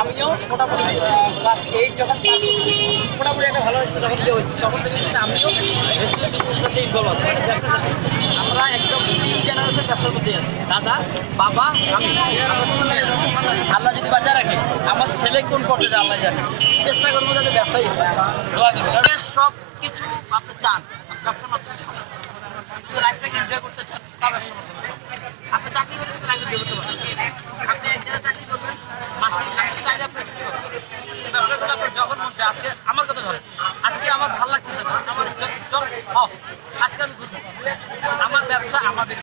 আমিও মোটামুটি class eight যখন মোটামুটি একটা ভালো যখন ইয়ে হয়েছে তখন থেকে আমিও মানে আমরা একদম তিন জেনারেশন ব্যবসার মধ্যে দাদা, বাবা। আল্লাহ যদি বাঁচা রাখে, আমার ছেলে কোন পর্যায়ে আল্লাহ জানে। চেষ্টা করব যাতে ব্যবসায়ী। দোয়া করব সব কিছু আপনি চান ব্যবসার মাধ্যমে সব লাইফটাকে এনজয় করতে চান তা আপনি চাকরি করে কিন্তু লাইফে করতে পারবেন আপনি এক জায়গায় চাকরি আপনি আপনার যখন মন চায় আমার কথা ধরেন, আজকে আজকে আমি ঘুরবো। আমার ব্যবসা আমাদের